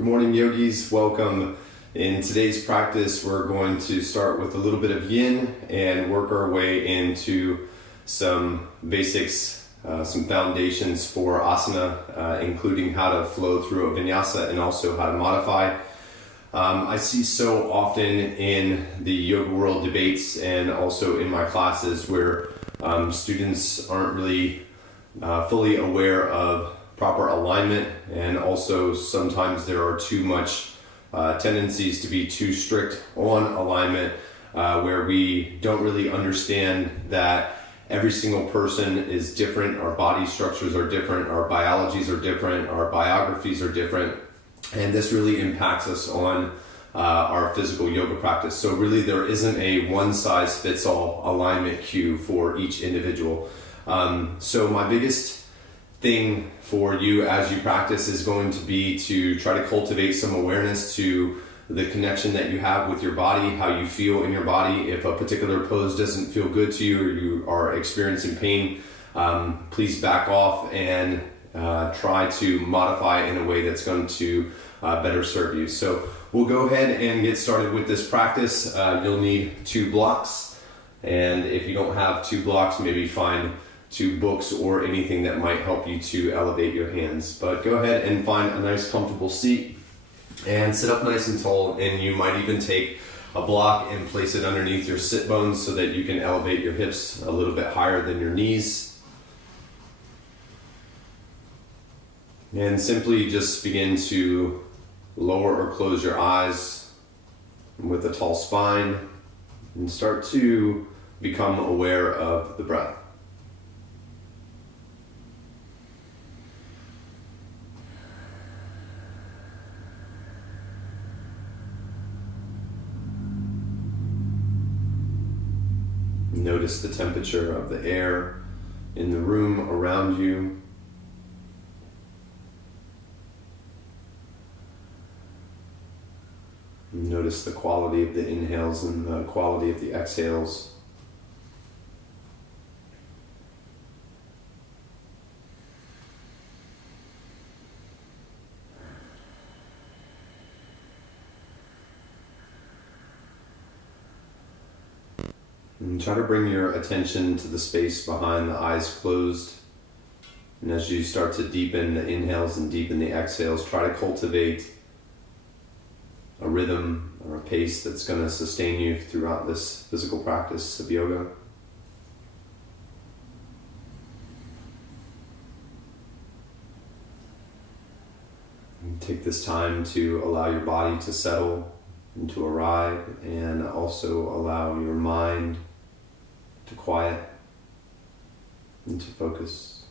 Good morning, yogis. Welcome. In today's practice, we're going to start with a little bit of yin and work our way into some basics, some foundations for asana, including how to flow through a vinyasa and also how to modify. I see so often in the yoga world debates and also in my classes where students aren't really fully aware of proper alignment, and also sometimes there are too much tendencies to be too strict on alignment, where we don't really understand that every single person is different, our body structures are different, our biologies are different, our biographies are different, and this really impacts us on our physical yoga practice. So really there isn't a one-size-fits-all alignment cue for each individual. So my biggest thing for you as you practice is going to be to try to cultivate some awareness to the connection that you have with your body, how you feel in your body. If a particular pose doesn't feel good to you or you are experiencing pain, please back off and try to modify in a way that's going to better serve you. So we'll go ahead and get started with this practice. You'll need 2 blocks, and if you don't have 2 blocks, maybe find 2 books or anything that might help you to elevate your hands. But go ahead and find a nice comfortable seat and sit up nice and tall, and you might even take a block and place it underneath your sit bones so that you can elevate your hips a little bit higher than your knees. And simply just begin to lower or close your eyes with a tall spine and start to become aware of the breath. Notice the temperature of the air in the room around you. Notice the quality of the inhales and the quality of the exhales. And try to bring your attention to the space behind the eyes closed. And as you start to deepen the inhales and deepen the exhales, try to cultivate a rhythm or a pace that's going to sustain you throughout this physical practice of yoga. And take this time to allow your body to settle and to arrive, and also allow your mind to quiet and to focus.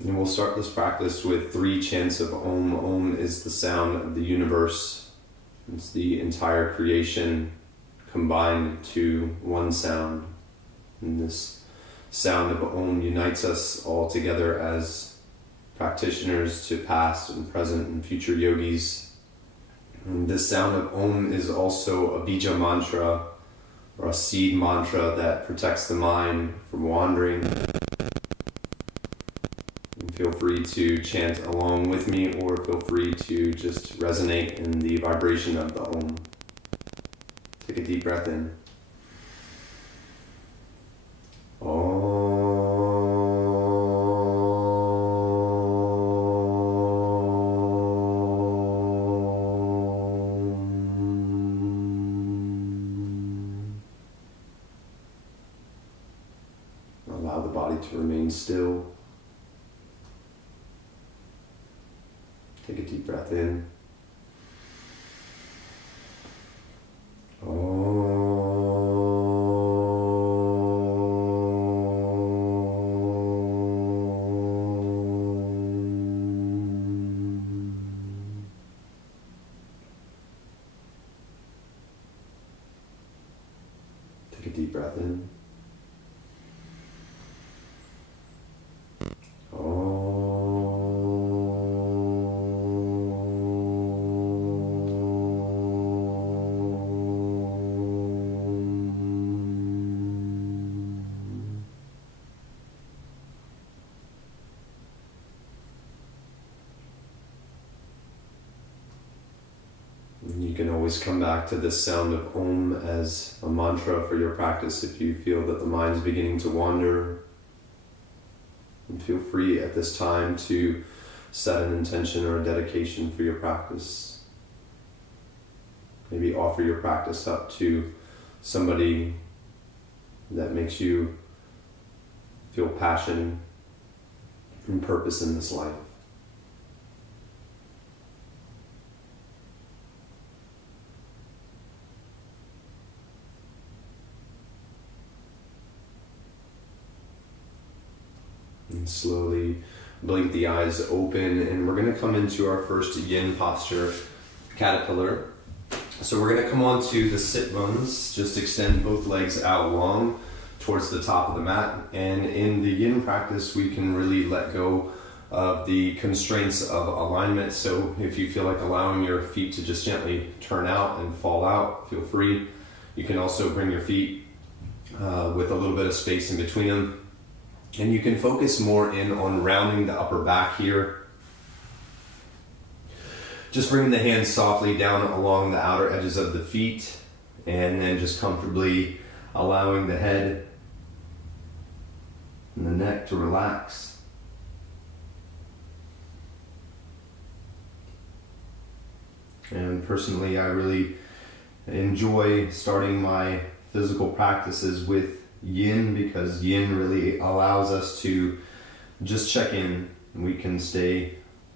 And we'll start this practice with 3 chants of Om. Om is the sound of the universe. It's the entire creation combined to one sound. And this sound of Om unites us all together as practitioners to past and present and future yogis. And this sound of Om is also a bija mantra, or a seed mantra that protects the mind from wandering. And feel free to chant along with me, or feel free to just resonate in the vibration of the Om. Take a deep breath in. Allow the body to remain still. Take a deep breath in. Take a deep breath in. can always come back to this sound of Om as a mantra for your practice if you feel that the mind's beginning to wander. And feel free at this time to set an intention or a dedication for your practice. Maybe offer your practice up to somebody that makes you feel passion and purpose in this life. And slowly blink the eyes open, and we're going to come into our first yin posture, caterpillar. So we're going to come onto the sit bones, just extend both legs out long towards the top of the mat. And in the yin practice, we can really let go of the constraints of alignment. So if you feel like allowing your feet to just gently turn out and fall out, feel free. You can also bring your feet with a little bit of space in between them. And you can focus more in on rounding the upper back here. Just bringing the hands softly down along the outer edges of the feet, and then just comfortably allowing the head and the neck to relax. And personally, I really enjoy starting my physical practices with yin, because yin really allows us to just check in. We can stay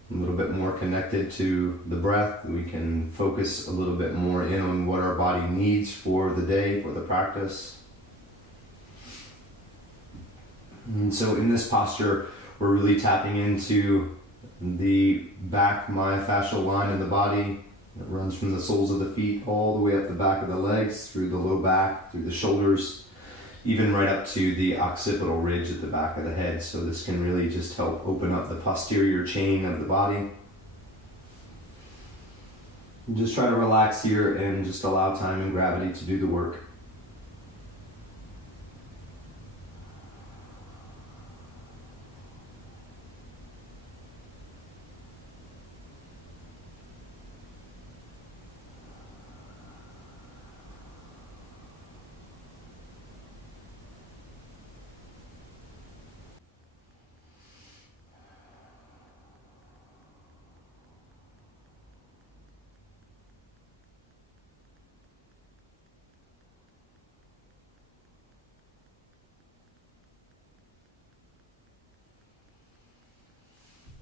a little bit more connected to the breath. We can focus a little bit more in on what our body needs for the day, for the practice. And so in this posture, we're really tapping into the back myofascial line in the body that runs from the soles of the feet all the way up the back of the legs, through the low back, through the shoulders, even right up to the occipital ridge at the back of the head. So this can really just help open up the posterior chain of the body. And just try to relax here and just allow time and gravity to do the work.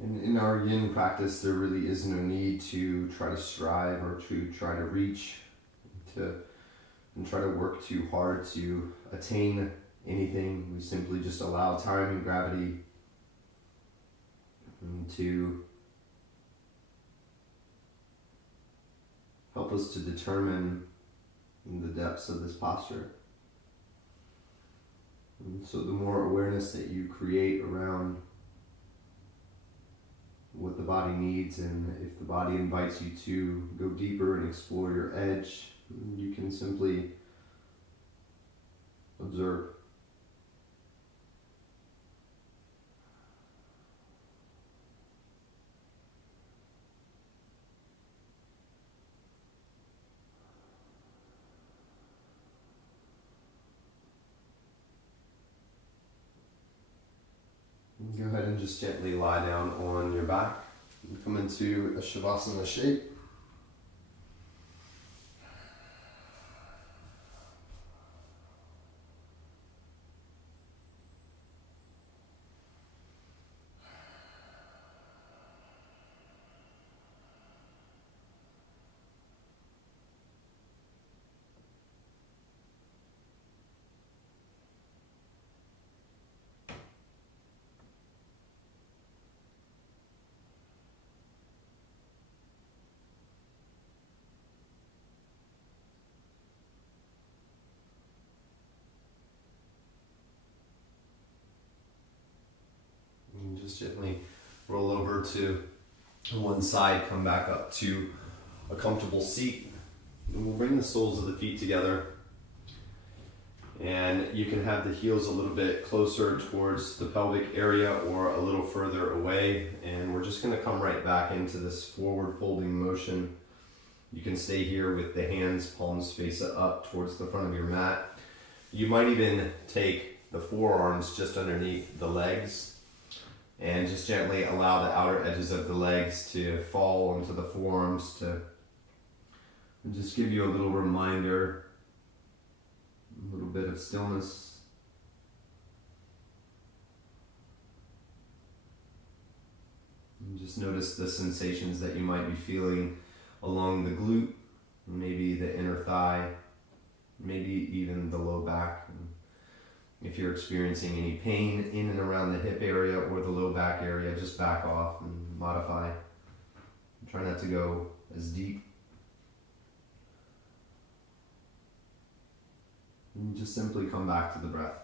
And in our yin practice, there really is no need to try to strive or to try to reach, and try to work too hard to attain anything. We simply just allow time and gravity to help us to determine the depths of this posture. And so the more awareness that you create around what the body needs, and if the body invites you to go deeper and explore your edge, you can simply observe. Go ahead and just gently lie down on your back and come into a Shavasana shape. Just gently roll over to one side, come back up to a comfortable seat. And we'll bring the soles of the feet together. And you can have the heels a little bit closer towards the pelvic area or a little further away. And we're just going to come right back into this forward folding motion You can stay here with the hands, palms face up towards the front of your mat. You might even take the forearms just underneath the legs and just gently allow the outer edges of the legs to fall into the forearms to just give you a little reminder, a little bit of stillness. And just notice the sensations that you might be feeling along the glute, maybe the inner thigh, maybe even the low back. If you're experiencing any pain in and around the hip area or the low back area, just back off and modify. Try not to go as deep. And just simply come back to the breath.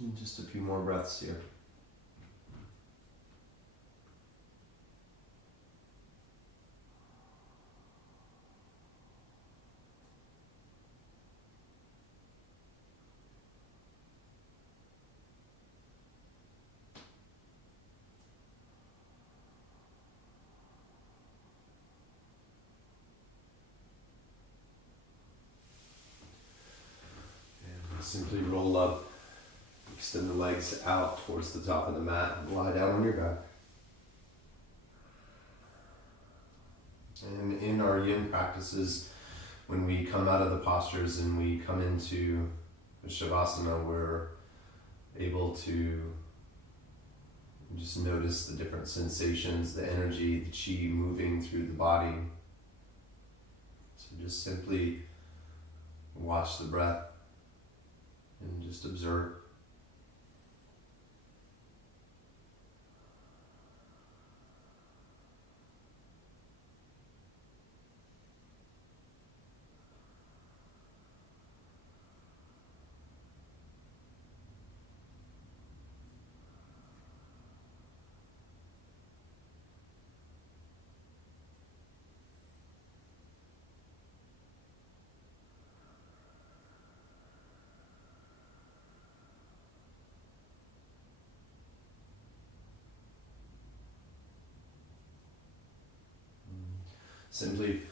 And just a few more breaths here. And simply roll up. Extend the legs out towards the top of the mat and lie down on your back. And in our yin practices, when we come out of the postures and we come into Shavasana, we're able to just notice the different sensations, the energy, the chi moving through the body. So just simply watch the breath and just observe. Simply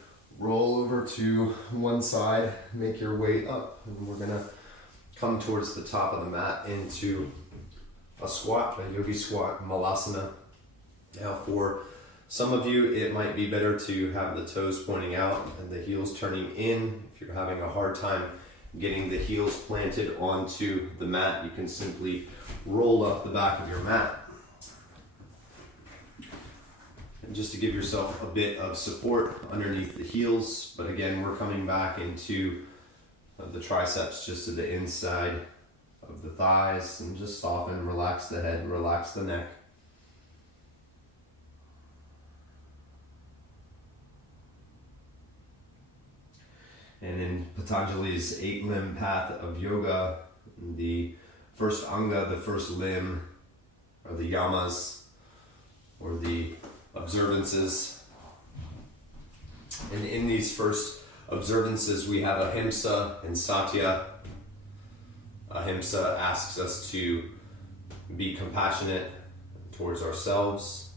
roll over to one side, make your way up, and we're gonna come towards the top of the mat into a squat, a yogi squat, malasana. Now for some of you, it might be better to have the toes pointing out and the heels turning in. If you're having a hard time getting the heels planted onto the mat, you can simply roll up the back of your mat. And just to give yourself a bit of support underneath the heels, but again, we're coming back into the triceps just to the inside of the thighs, and just soften, relax the head, relax the neck. And in Patanjali's 8-limb path of yoga, the first anga, the first limb, or the yamas, or the observances, And in these first observances, we have ahimsa and satya. Ahimsa asks us to be compassionate towards ourselves.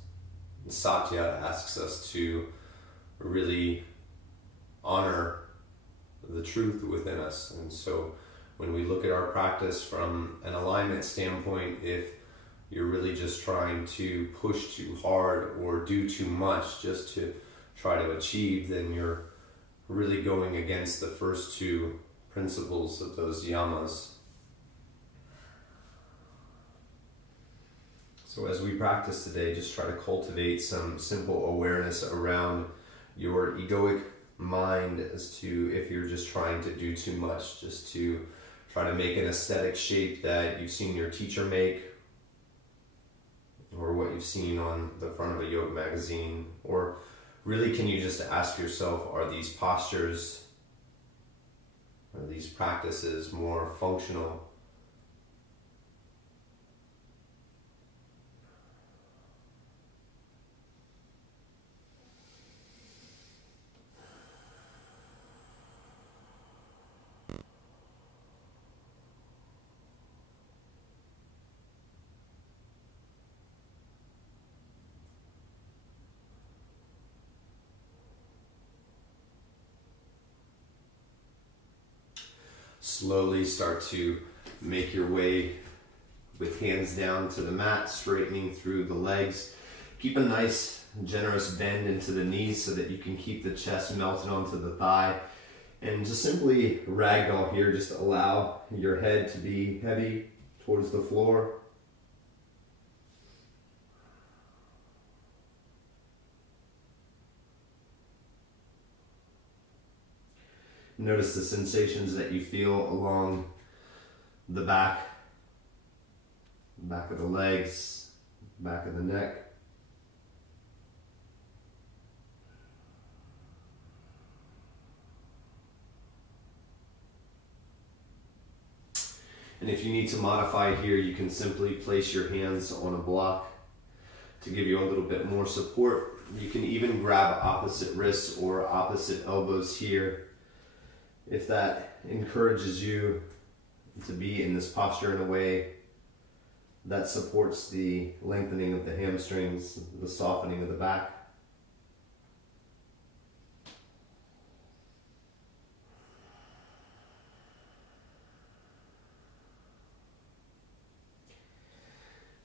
And satya asks us to really honor the truth within us. And so when we look at our practice from an alignment standpoint, if you're really just trying to push too hard or do too much just to try to achieve, then you're really going against the first two principles of those yamas. So as we practice today, just try to cultivate some simple awareness around your egoic mind as to if you're just trying to do too much, just to try to make an aesthetic shape that you've seen your teacher make, or what you've seen on the front of a yoga magazine. Or really, can you just ask yourself, are these postures, are these practices more functional? Slowly start to make your way with hands down to the mat, straightening through the legs. Keep a nice, generous bend into the knees so that you can keep the chest melted onto the thigh. And just simply ragdoll here, just allow your head to be heavy towards the floor. Notice the sensations that you feel along the back of the legs, back of the neck. And if you need to modify here, you can simply place your hands on a block to give you a little bit more support. You can even grab opposite wrists or opposite elbows here, if that encourages you to be in this posture in a way that supports the lengthening of the hamstrings, the softening of the back.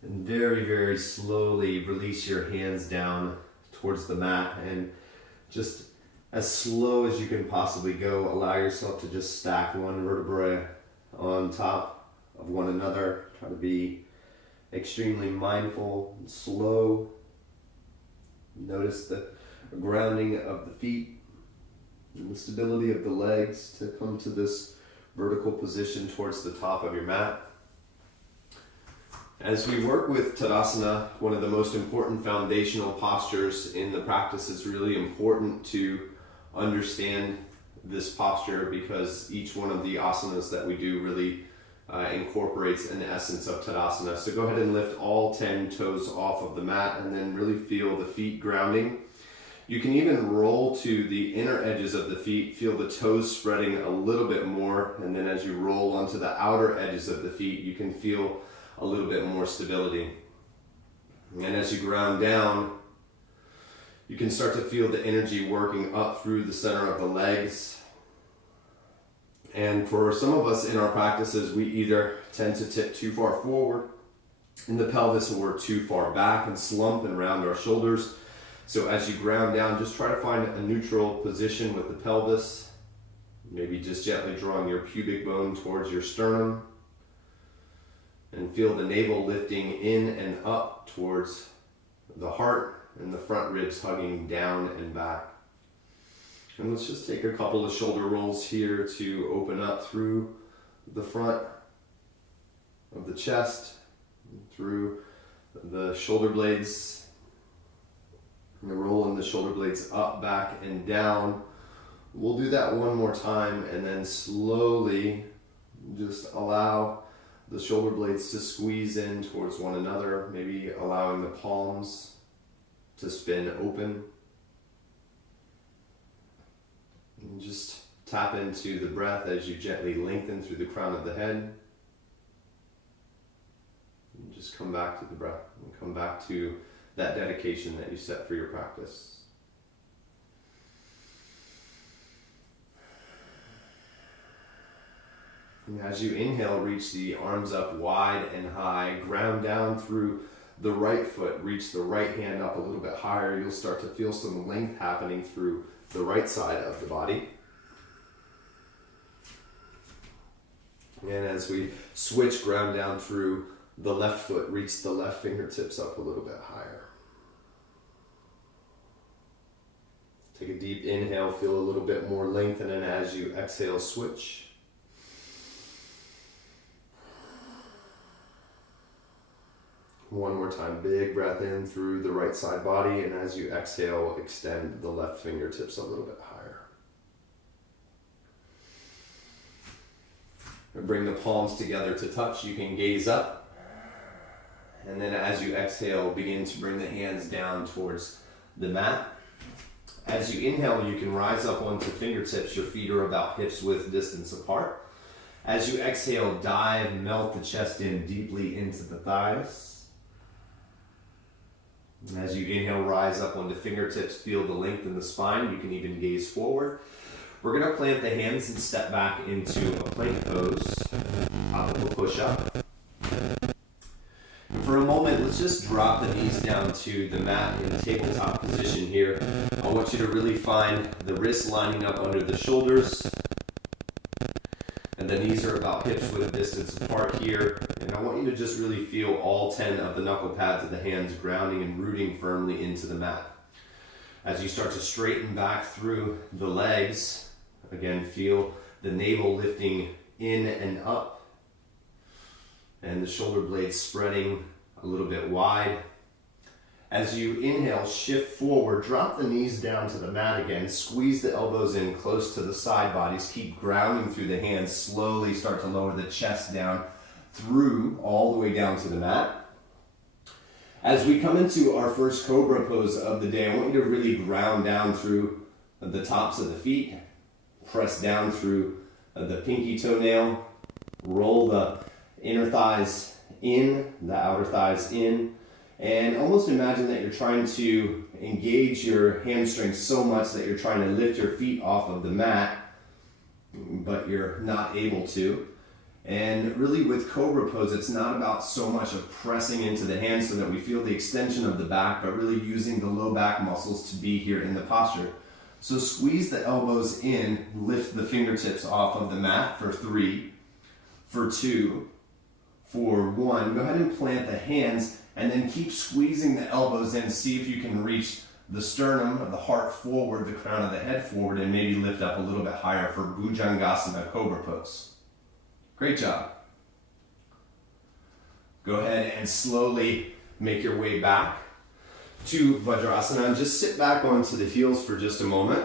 And very, very slowly release your hands down towards the mat, and just as slow as you can possibly go, allow yourself to just stack one vertebrae on top of one another. Try to be extremely mindful and slow. Notice the grounding of the feet and the stability of the legs to come to this vertical position towards the top of your mat. As we work with Tadasana, one of the most important foundational postures in the practice, is really important to understand this posture, because each one of the asanas that we do really incorporates an essence of Tadasana. So go ahead and lift all 10 toes off of the mat and then really feel the feet grounding. You can even roll to the inner edges of the feet, feel the toes spreading a little bit more, and then as you roll onto the outer edges of the feet, you can feel a little bit more stability. And as you ground down, you can start to feel the energy working up through the center of the legs. And for some of us in our practices, we either tend to tip too far forward in the pelvis or too far back and slump and round our shoulders. So as you ground down, just try to find a neutral position with the pelvis. Maybe just gently drawing your pubic bone towards your sternum. And feel the navel lifting in and up towards the heart, and the front ribs hugging down and back. And let's just take a couple of shoulder rolls here to open up through the front of the chest, through the shoulder blades, and rolling the shoulder blades up, back, and down. We'll do that one more time, and then slowly just allow the shoulder blades to squeeze in towards one another, maybe allowing the palms to spin open. And just tap into the breath as you gently lengthen through the crown of the head. And just come back to the breath and come back to that dedication that you set for your practice. And as you inhale, reach the arms up wide and high, ground down through the right foot, reach the right hand up a little bit higher. You'll start to feel some length happening through the right side of the body. And as we switch, ground down through the left foot, reach the left fingertips up a little bit higher. Take a deep inhale, feel a little bit more length, and then as you exhale, switch. One more time, big breath in through the right side body, and as you exhale, extend the left fingertips a little bit higher. And bring the palms together to touch. You can gaze up, and then as you exhale, begin to bring the hands down towards the mat. As you inhale, you can rise up onto fingertips. Your feet are about hips width distance apart. As you exhale, dive, melt the chest in deeply into the thighs. And as you inhale, rise up onto fingertips, feel the length in the spine. You can even gaze forward. We're going to plant the hands and step back into a plank pose, top of a push-up. For a moment, let's just drop the knees down to the mat in tabletop position here. I want you to really find the wrists lining up under the shoulders. And the knees are about hips width distance apart here. And I want you to just really feel all 10 of the knuckle pads of the hands grounding and rooting firmly into the mat. As you start to straighten back through the legs, again, feel the navel lifting in and up. And the shoulder blades spreading a little bit wide. As you inhale, shift forward, drop the knees down to the mat again, squeeze the elbows in close to the side bodies, keep grounding through the hands, slowly start to lower the chest down through, all the way down to the mat. As we come into our first cobra pose of the day, I want you to really ground down through the tops of the feet, press down through the pinky toenail, roll the inner thighs in, the outer thighs in, and almost imagine that you're trying to engage your hamstrings so much that you're trying to lift your feet off of the mat, but you're not able to. And really with Cobra Pose, it's not about so much of pressing into the hands so that we feel the extension of the back, but really using the low back muscles to be here in the posture. So squeeze the elbows in, lift the fingertips off of the mat for 3, for 2, for 1. Go ahead and plant the hands and then keep squeezing the elbows in. See if you can reach the sternum of the heart forward, the crown of the head forward, and maybe lift up a little bit higher for Bhujangasana Cobra Pose. Great job. Go ahead and slowly make your way back to Vajrasana and just sit back onto the heels for just a moment.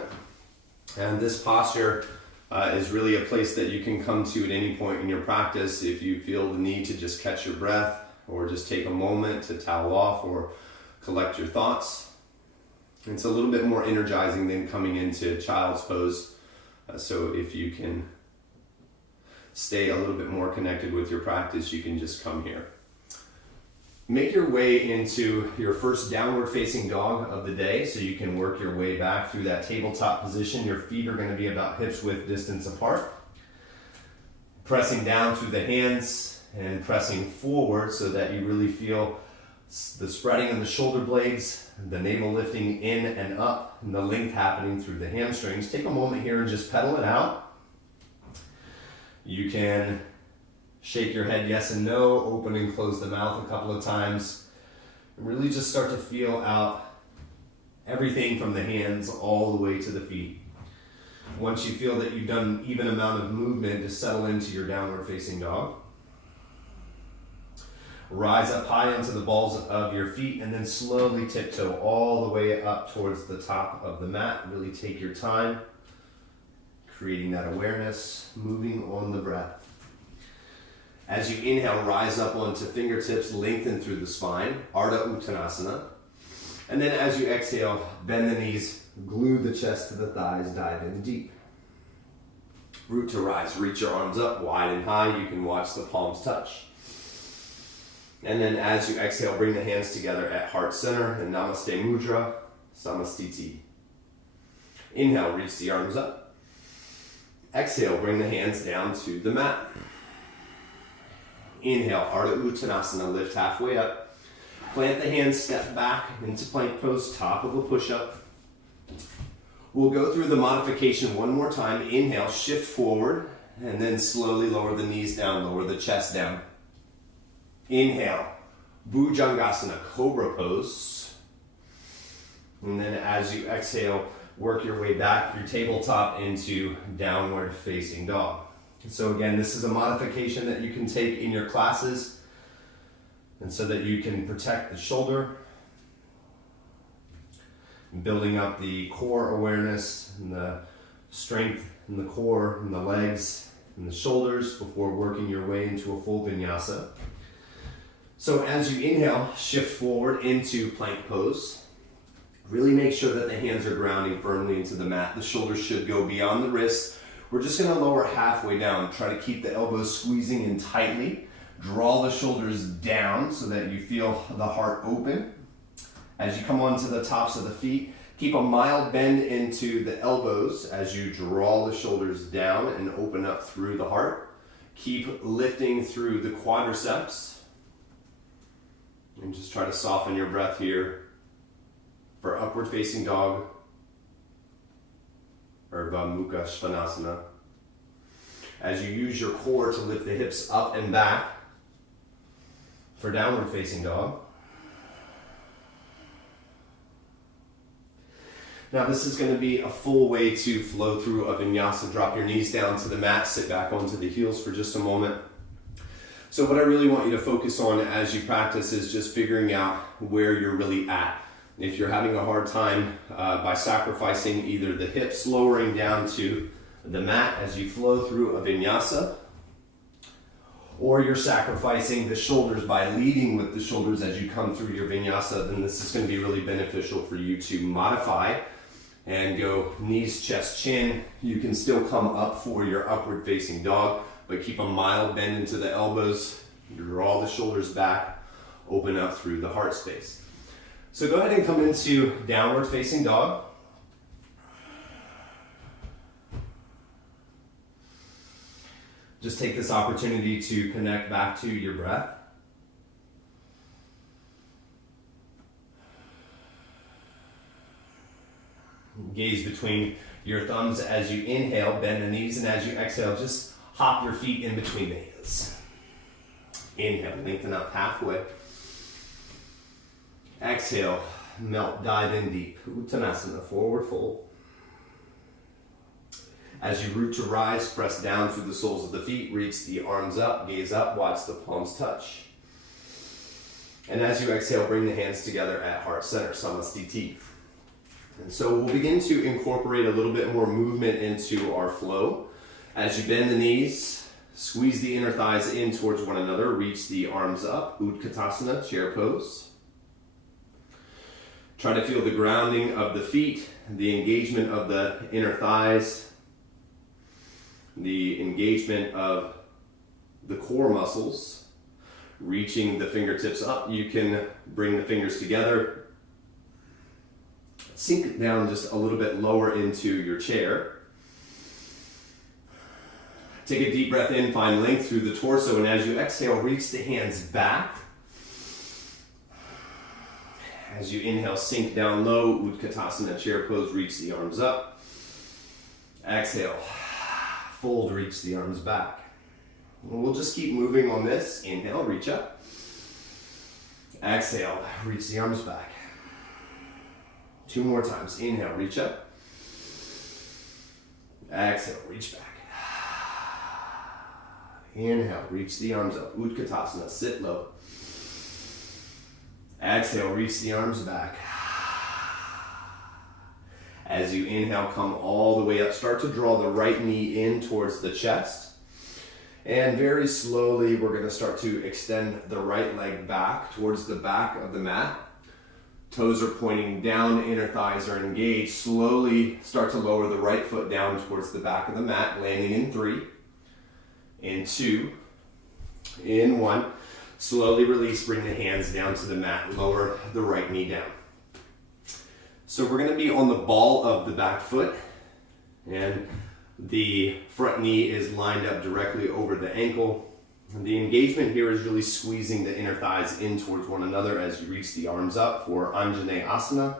And this posture is really a place that you can come to at any point in your practice if you feel the need to just catch your breath or just take a moment to towel off or collect your thoughts. It's a little bit more energizing than coming into child's pose. So if you can stay a little bit more connected with your practice, you can just come here. Make your way into your first downward facing dog of the day, so you can work your way back through that tabletop position. Your feet are going to be about hips width distance apart. Pressing down through the hands and pressing forward so that you really feel the spreading of the shoulder blades, the navel lifting in and up, and the length happening through the hamstrings. Take a moment here and just pedal it out. You can shake your head yes and no, open and close the mouth a couple of times. And really just start to feel out everything from the hands all the way to the feet. Once you feel that you've done an even amount of movement, just settle into your downward facing dog. Rise up high onto the balls of your feet and then slowly tiptoe all the way up towards the top of the mat. Really take your time, creating that awareness, moving on the breath. As you inhale, rise up onto fingertips, lengthen through the spine, Ardha Uttanasana. And then as you exhale, bend the knees, glue the chest to the thighs, dive in deep. Root to rise. Reach your arms up wide and high. You can watch the palms touch. And then as you exhale, bring the hands together at heart center in Namaste Mudra, Samastiti. Inhale, reach the arms up. Exhale, bring the hands down to the mat. Inhale, Ardha Uttanasana, lift halfway up. Plant the hands, step back into plank pose, top of a push-up. We'll go through the modification one more time. Inhale, shift forward, and then slowly lower the knees down, lower the chest down. Inhale, Bhujangasana, Cobra pose. And then as you exhale, work your way back through tabletop into downward facing dog. So again, this is a modification that you can take in your classes, and so that you can protect the shoulder, building up the core awareness and the strength in the core and the legs and the shoulders before working your way into a full vinyasa. So as you inhale, shift forward into plank pose. Really make sure that the hands are grounding firmly into the mat. The shoulders should go beyond the wrists. We're just going to lower halfway down. Try to keep the elbows squeezing in tightly. Draw the shoulders down so that you feel the heart open. As you come onto the tops of the feet, keep a mild bend into the elbows as you draw the shoulders down and open up through the heart. Keep lifting through the quadriceps. And just try to soften your breath here for upward facing dog, Urdhva Mukha Svanasana. As you use your core to lift the hips up and back for downward facing dog. Now this is going to be a full way to flow through a vinyasa. Drop your knees down to the mat, sit back onto the heels for just a moment. So what I really want you to focus on as you practice is just figuring out where you're really at. If you're having a hard time by sacrificing either the hips lowering down to the mat as you flow through a vinyasa, or you're sacrificing the shoulders by leading with the shoulders as you come through your vinyasa, then this is going to be really beneficial for you to modify and go knees, chest, chin. You can still come up for your upward facing dog, but keep a mild bend into the elbows, draw the shoulders back, open up through the heart space. So go ahead and come into downward facing dog. Just take this opportunity to connect back to your breath. Gaze between your thumbs as you inhale, bend the knees, and as you exhale, just hop your feet in between the heels. Inhale, lengthen up halfway. Exhale, melt, dive in deep. Uttanasana, forward fold. As you root to rise, press down through the soles of the feet, reach the arms up, gaze up, watch the palms touch. And as you exhale, bring the hands together at heart center, Samastiti. And so we'll begin to incorporate a little bit more movement into our flow. As you bend the knees, squeeze the inner thighs in towards one another, reach the arms up, Utkatasana, chair pose. Try to feel the grounding of the feet, the engagement of the inner thighs, the engagement of the core muscles, reaching the fingertips up. You can bring the fingers together, sink down just a little bit lower into your chair. Take a deep breath in, find length through the torso, and as you exhale, reach the hands back. As you inhale, sink down low, Utkatasana, chair pose, reach the arms up. Exhale, fold, reach the arms back. And we'll just keep moving on this. Inhale, reach up. Exhale, reach the arms back. 2 more times. Inhale, reach up. Exhale, reach back. Inhale, reach the arms up. Utkatasana, sit low. Exhale, reach the arms back. As you inhale, come all the way up. Start to draw the right knee in towards the chest. And very slowly, we're going to start to extend the right leg back towards the back of the mat. Toes are pointing down, inner thighs are engaged. Slowly start to lower the right foot down towards the back of the mat, landing in 3, in 2, in 1. Slowly release, bring the hands down to the mat, lower the right knee down. So we're going to be on the ball of the back foot, and the front knee is lined up directly over the ankle. The engagement here is really squeezing the inner thighs in towards one another as you reach the arms up for Yinyasa.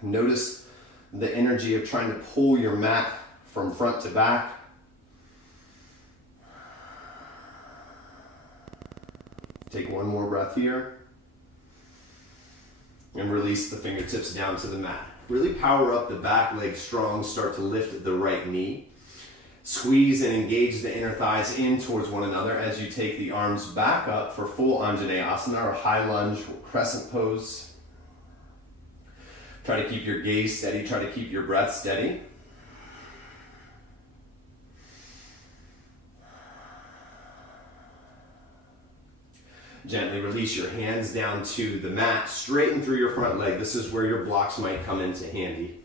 Notice the energy of trying to pull your mat from front to back. Take one more breath here. And release the fingertips down to the mat. Really power up the back leg strong. Start to lift the right knee. Squeeze and engage the inner thighs in towards one another as you take the arms back up for full Yinyasa or high lunge or crescent pose. Try to keep your gaze steady. Try to keep your breath steady. Gently release your hands down to the mat. Straighten through your front leg. This is where your blocks might come into handy.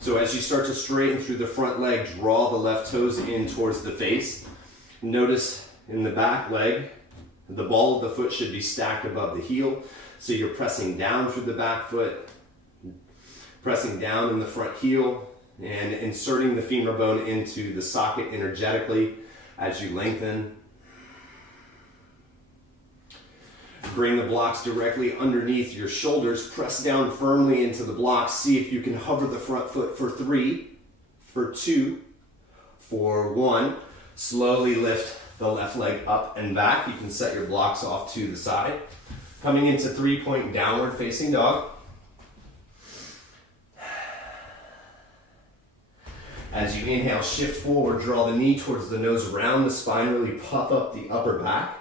So as you start to straighten through the front leg, draw the left toes in towards the face. Notice in the back leg, the ball of the foot should be stacked above the heel. So you're pressing down through the back foot, pressing down in the front heel, and inserting the femur bone into the socket energetically as you lengthen. Bring the blocks directly underneath your shoulders. Press down firmly into the blocks. See if you can hover the front foot for 3, for 2, for 1. Slowly lift the left leg up and back. You can set your blocks off to the side. Coming into 3-point downward facing dog. As you inhale, shift forward, draw the knee towards the nose, round the spine, really puff up the upper back.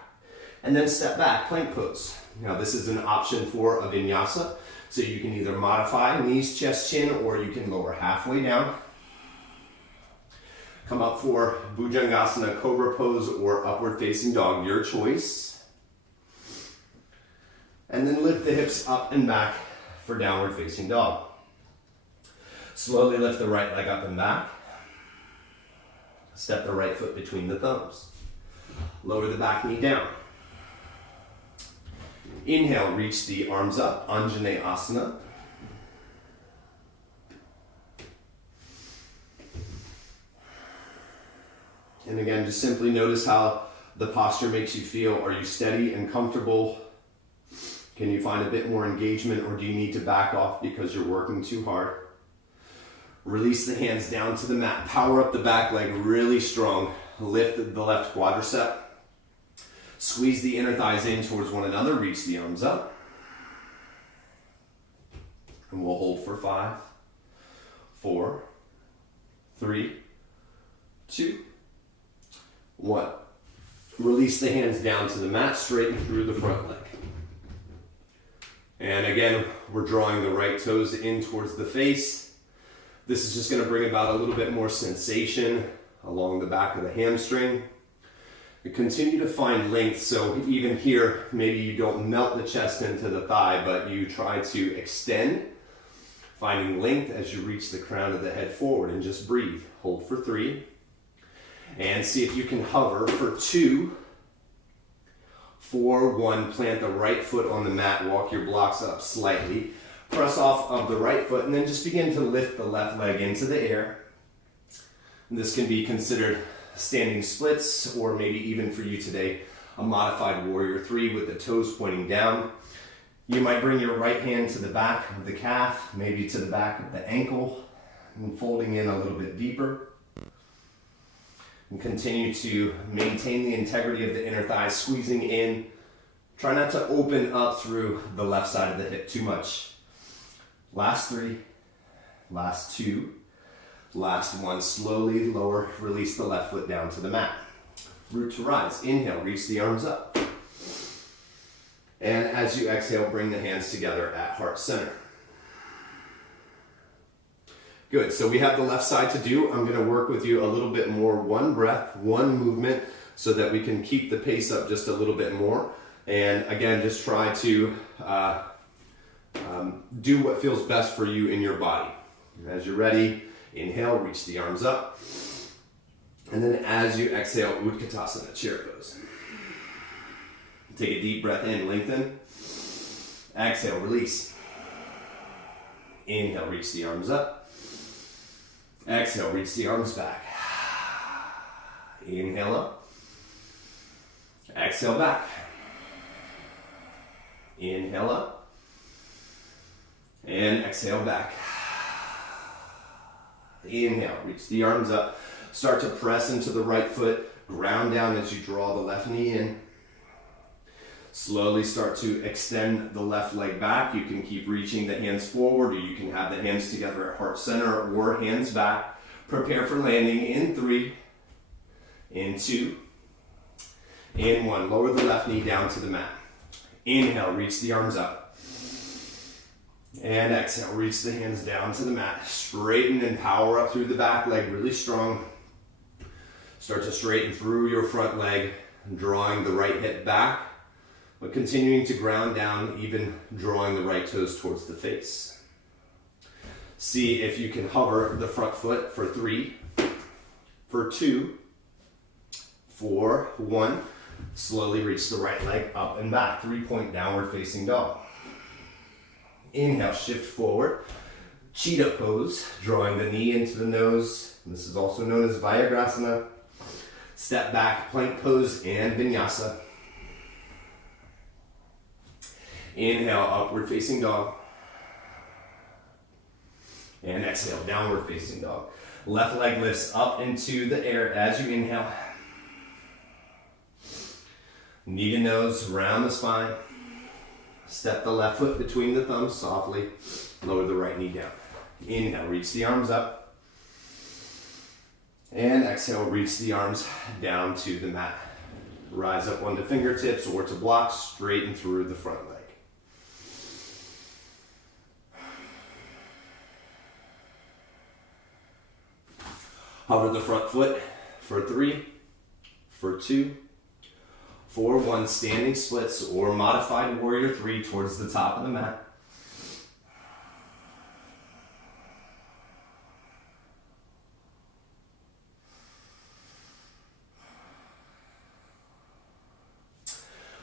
And then step back, plank pose. Now this is an option for a vinyasa, so you can either modify knees, chest, chin, or you can lower halfway down. Come up for Bhujangasana, cobra pose, or upward facing dog, your choice. And then lift the hips up and back for downward facing dog. Slowly lift the right leg up and back. Step the right foot between the thumbs. Lower the back knee down. Inhale, reach the arms up, Yinyasa. And again, just simply notice how the posture makes you feel. Are you steady and comfortable? Can you find a bit more engagement, or do you need to back off because you're working too hard? Release the hands down to the mat. Power up the back leg really strong. Lift the left quadricep. Squeeze the inner thighs in towards one another. Reach the arms up. And we'll hold for 5, 4, 3, 2, 1. Release the hands down to the mat. Straighten through the front leg. And again, we're drawing the right toes in towards the face. This is just going to bring about a little bit more sensation along the back of the hamstring. Continue to find length, so even here, maybe you don't melt the chest into the thigh, but you try to extend, finding length as you reach the crown of the head forward, and just breathe. Hold for 3, and see if you can hover for 2, for 1. Plant the right foot on the mat, walk your blocks up slightly, press off of the right foot, and then just begin to lift the left leg into the air. And this can be considered standing splits, or maybe even for you today, a modified warrior 3 with the toes pointing down. You might bring your right hand to the back of the calf, maybe to the back of the ankle, and folding in a little bit deeper. And continue to maintain the integrity of the inner thighs, squeezing in. Try not to open up through the left side of the hip too much. Last 3, last 2, last 1. Slowly lower, release the left foot down to the mat. Root to rise. Inhale, reach the arms up. And as you exhale, bring the hands together at heart center. Good, so we have the left side to do. I'm going to work with you a little bit more. 1 breath, 1 movement. so that we can keep the pace up just a little bit more. And again, just try to do what feels best for you in your body. As you're ready, inhale, reach the arms up. And then as you exhale, Utkatasana, chair pose. Take a deep breath in, lengthen. Exhale, release. Inhale, reach the arms up. Exhale, reach the arms back. Inhale up. Exhale back. Inhale up. And exhale back. Inhale, reach the arms up. Start to press into the right foot. Ground down as you draw the left knee in. Slowly start to extend the left leg back. You can keep reaching the hands forward, or you can have the hands together at heart center or hands back. Prepare for landing in 3, in 2, in 1. Lower the left knee down to the mat. Inhale, reach the arms up. And exhale, reach the hands down to the mat. Straighten and power up through the back leg, really strong. Start to straighten through your front leg, drawing the right hip back, but continuing to ground down, even drawing the right toes towards the face. See if you can hover the front foot for 3, for 2, for 1. Slowly reach the right leg up and back. 3-point downward facing dog. Inhale, shift forward. Cheetah pose, drawing the knee into the nose. This is also known as Vyagrasana. Step back, plank pose, and Vinyasa. Inhale, upward facing dog. And exhale, downward facing dog. Left leg lifts up into the air as you inhale. Knee to nose, round the spine. Step the left foot between the thumbs softly. Lower the right knee down. Inhale, reach the arms up. And exhale, reach the arms down to the mat. Rise up onto fingertips or to blocks, straighten through the front leg. Hover the front foot for 3, for 2, for 1. Standing splits or modified warrior 3 towards the top of the mat.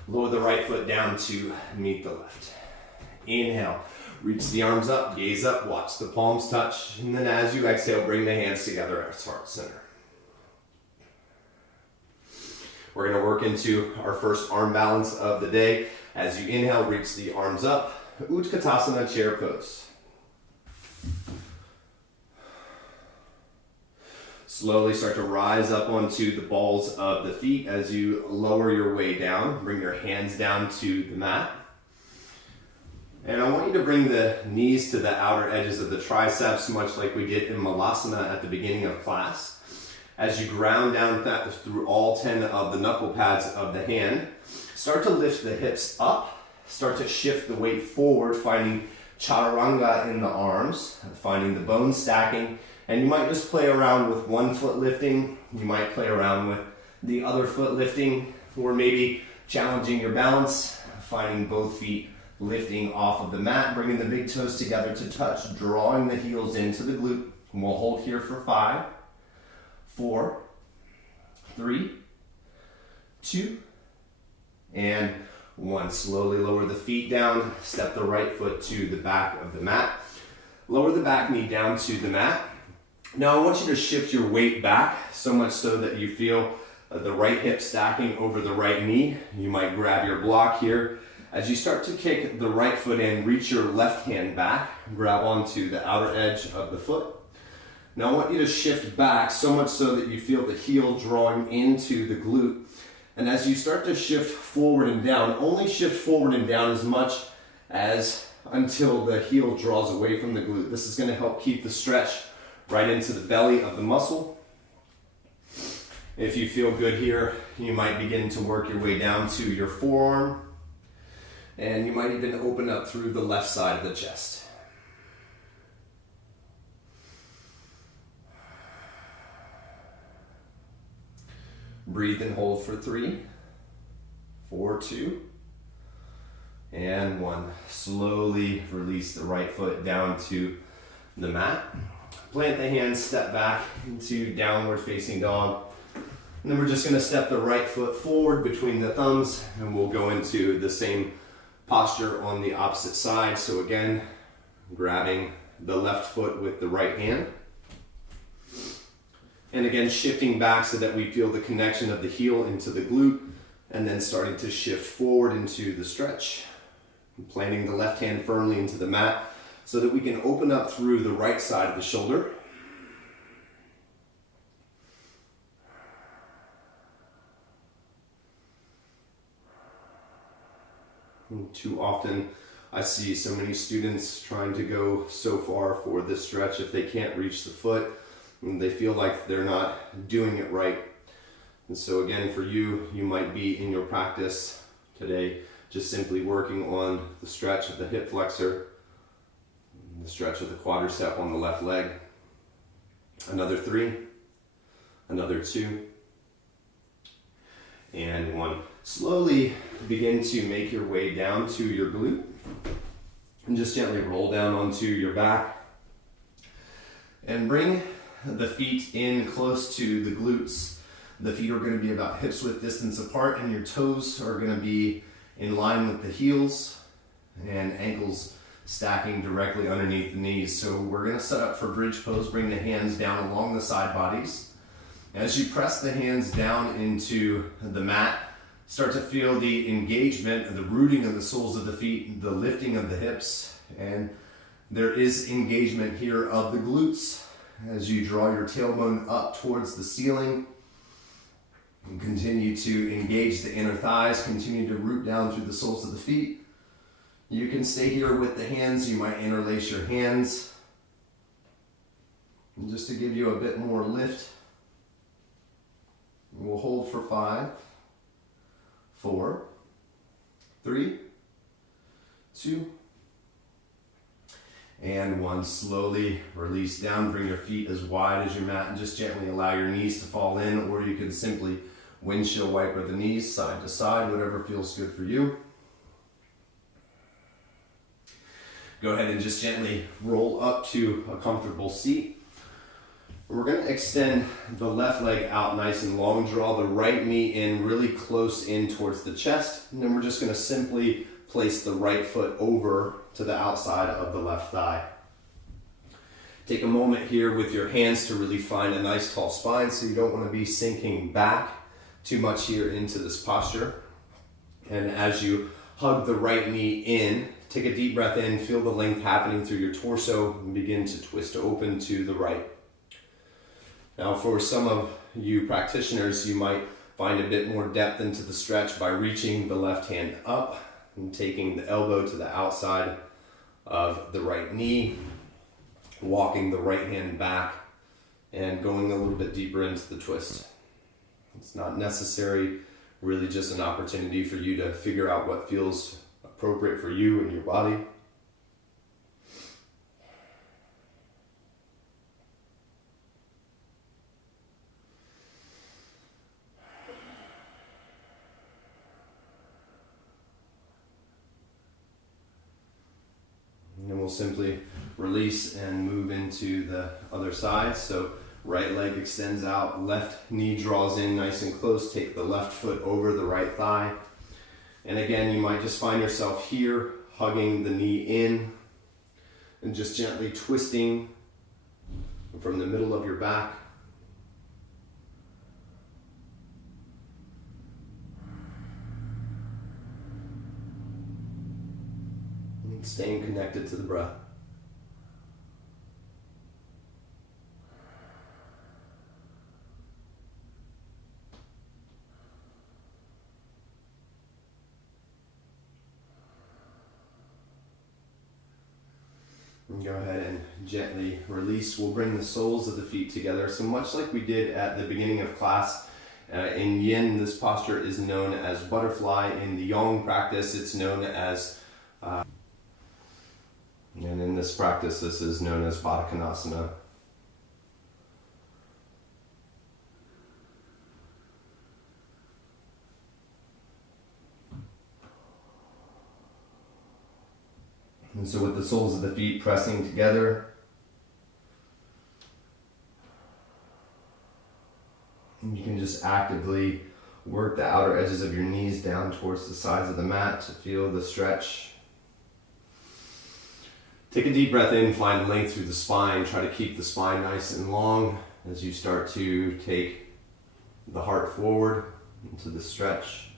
Lower the right foot down to meet the left. Inhale, reach the arms up, gaze up, watch the palms touch, and then as you exhale, bring the hands together at heart center. We're going to work into our first arm balance of the day. As you inhale, reach the arms up, Utkatasana, chair pose. Slowly start to rise up onto the balls of the feet as you lower your way down. Bring your hands down to the mat. And I want you to bring the knees to the outer edges of the triceps, much like we did in Malasana at the beginning of class. As you ground down through all 10 of the knuckle pads of the hand, start to lift the hips up. Start to shift the weight forward, finding chaturanga in the arms, finding the bones stacking. And you might just play around with one foot lifting. You might play around with the other foot lifting, or maybe challenging your balance, finding both feet lifting off of the mat, bringing the big toes together to touch, drawing the heels into the glute. And we'll hold here for 5, 4, 3, 2, and 1. Slowly lower the feet down, step the right foot to the back of the mat. Lower the back knee down to the mat. Now I want you to shift your weight back so much so that you feel the right hip stacking over the right knee. You might grab your block here. As you start to kick the right foot in, reach your left hand back, grab onto the outer edge of the foot. Now I want you to shift back so much so that you feel the heel drawing into the glute. And as you start to shift forward and down, only shift forward and down as much as until the heel draws away from the glute. This is going to help keep the stretch right into the belly of the muscle. If you feel good here, you might begin to work your way down to your forearm. And you might even open up through the left side of the chest. Breathe and hold for 3, 4, 2, and 1. Slowly release the right foot down to the mat. Plant the hands, step back into downward facing dog. And then we're just going to step the right foot forward between the thumbs, and we'll go into the same posture on the opposite side. So again, grabbing the left foot with the right hand. And again, shifting back so that we feel the connection of the heel into the glute, and then starting to shift forward into the stretch. Planting the left hand firmly into the mat so that we can open up through the right side of the shoulder. And too often I see so many students trying to go so far for this stretch. If they can't reach the foot, they feel like they're not doing it right. And so again, for you, you might be in your practice today just simply working on the stretch of the hip flexor, the stretch of the quadricep on the left leg. Another 3, another 2, and 1. Slowly begin to make your way down to your glute, and just gently roll down onto your back. And bring the feet in close to the glutes. The feet are going to be about hips width distance apart, and your toes are going to be in line with the heels, and ankles stacking directly underneath the knees. So we're going to set up for bridge pose. Bring the hands down along the side bodies. As you press the hands down into the mat, start to feel the engagement, the rooting of the soles of the feet, the lifting of the hips, and there is engagement here of the glutes as you draw your tailbone up towards the ceiling. And continue to engage the inner thighs, continue to root down through the soles of the feet. You can stay here with the hands, you might interlace your hands. And just to give you a bit more lift, we'll hold for 5, 4, 3, 2, and 1. Slowly release down, bring your feet as wide as your mat, and just gently allow your knees to fall in, or you can simply windshield wiper the knees side to side, whatever feels good for you. Go ahead and just gently roll up to a comfortable seat. We're going to extend the left leg out nice and long, draw the right knee in really close in towards the chest, and then we're just going to simply place the right foot over to the outside of the left thigh. Take a moment here with your hands to really find a nice tall spine, so you don't want to be sinking back too much here into this posture. And as you hug the right knee in, take a deep breath in, feel the length happening through your torso, and begin to twist open to the right. Now for some of you practitioners, you might find a bit more depth into the stretch by reaching the left hand up and taking the elbow to the outside of the right knee, walking the right hand back, and going a little bit deeper into the twist. It's not necessary, really just an opportunity for you to figure out what feels appropriate for you and your body. And then we'll simply release and move into the other side. So right leg extends out, left knee draws in nice and close, take the left foot over the right thigh. And again, you might just find yourself here, hugging the knee in, and just gently twisting from the middle of your back. And staying connected to the breath. And go ahead and gently release. We'll bring the soles of the feet together. So much like we did at the beginning of class, in Yin, this posture is known as butterfly. In the Yang practice, it's known as, and in this practice, this is known as Baddha Konasana. And so with the soles of the feet pressing together, you can just actively work the outer edges of your knees down towards the sides of the mat to feel the stretch. Take a deep breath in, find length through the spine. Try to keep the spine nice and long as you start to take the heart forward into the stretch.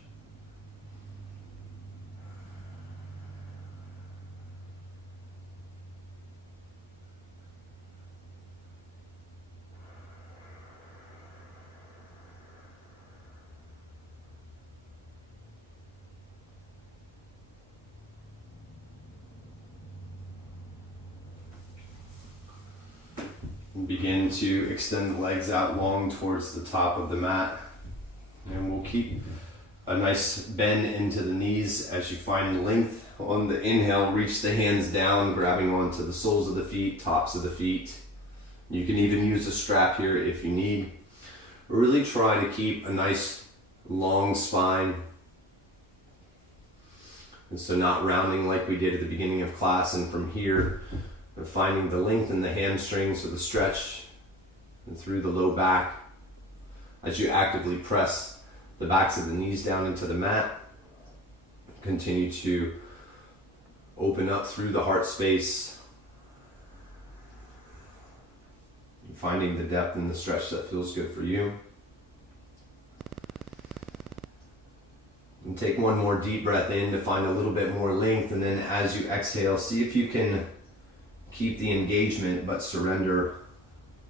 And begin to extend the legs out long towards the top of the mat. And we'll keep a nice bend into the knees as you find length. On the inhale, reach the hands down, grabbing onto the soles of the feet, tops of the feet. You can even use a strap here if you need. Really try to keep a nice long spine. And so not rounding like we did at the beginning of class, and from here, finding the length in the hamstrings or the stretch and through the low back as you actively press the backs of the knees down into the mat. Continue to open up through the heart space, finding the depth and the stretch that feels good for you. And take one more deep breath in to find a little bit more length, and then as you exhale, see if you can keep the engagement but surrender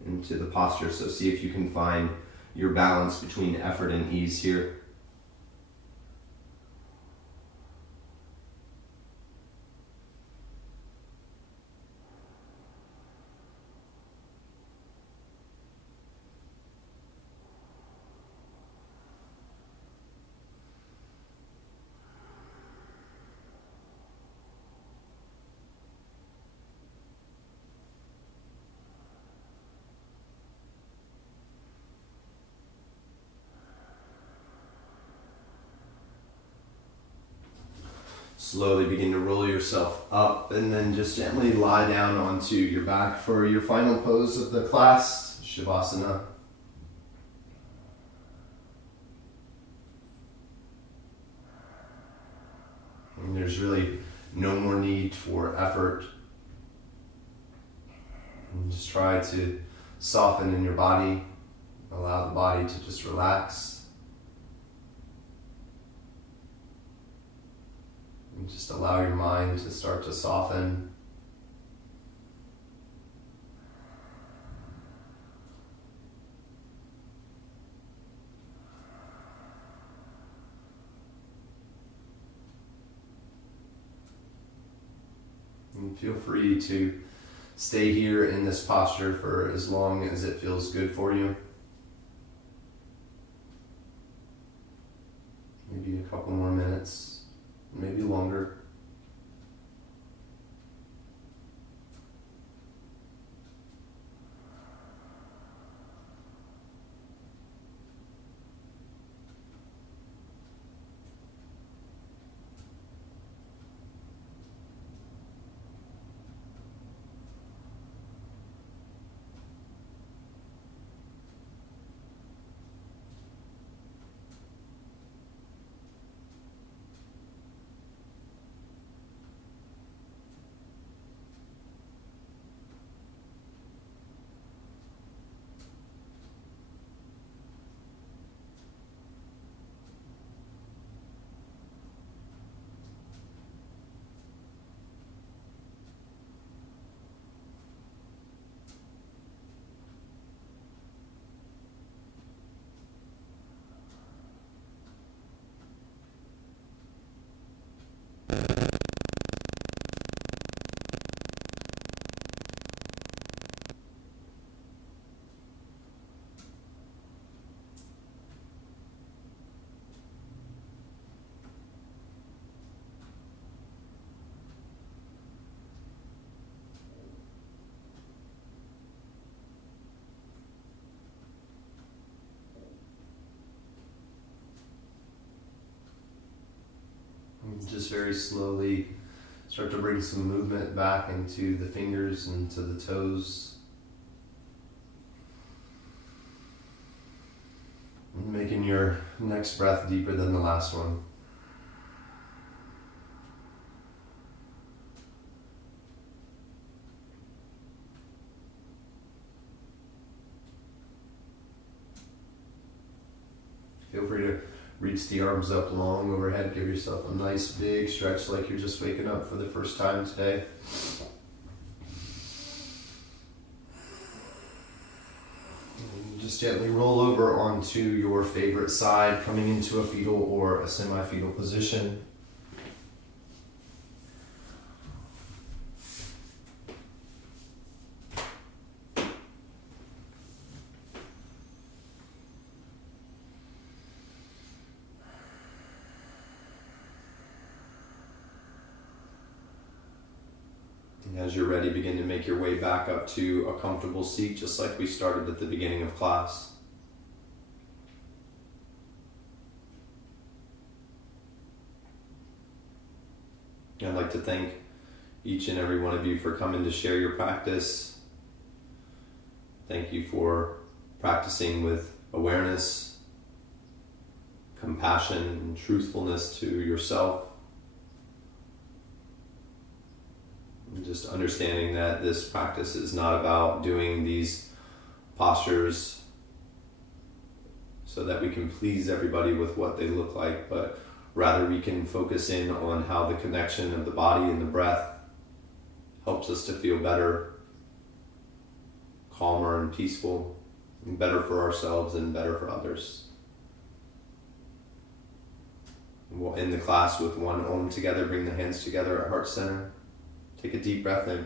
into the posture. So see if you can find your balance between effort and ease here. Slowly begin to roll yourself up and then just gently lie down onto your back for your final pose of the class, Shavasana. And there's really no more need for effort. And just try to soften in your body, allow the body to just relax. And just allow your mind to start to soften. And feel free to stay here in this posture for as long as it feels good for you. Maybe a couple more minutes. Maybe longer. Just very slowly Start to bring some movement back into the fingers and to the toes. Making your next breath deeper than the last one. Feel free to reach the arms up long overhead. Give yourself a nice big stretch like you're just waking up for the first time today. And just gently roll over onto your favorite side, coming into a fetal or a semi-fetal position. As you're ready, begin to make your way back up to a comfortable seat, just like we started at the beginning of class. I'd like to thank each and every one of you for coming to share your practice. Thank you for practicing with awareness, compassion, and truthfulness to yourself. Just understanding that this practice is not about doing these postures so that we can please everybody with what they look like, but rather we can focus in on how the connection of the body and the breath helps us to feel better, calmer and peaceful, and better for ourselves and better for others. And we'll end the class with one Om together. Bring the hands together at heart center. Take a deep breath in.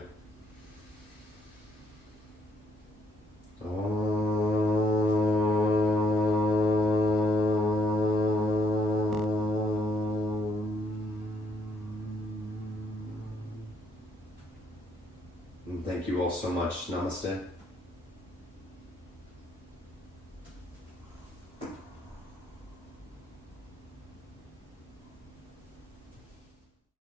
And thank you all so much. Namaste.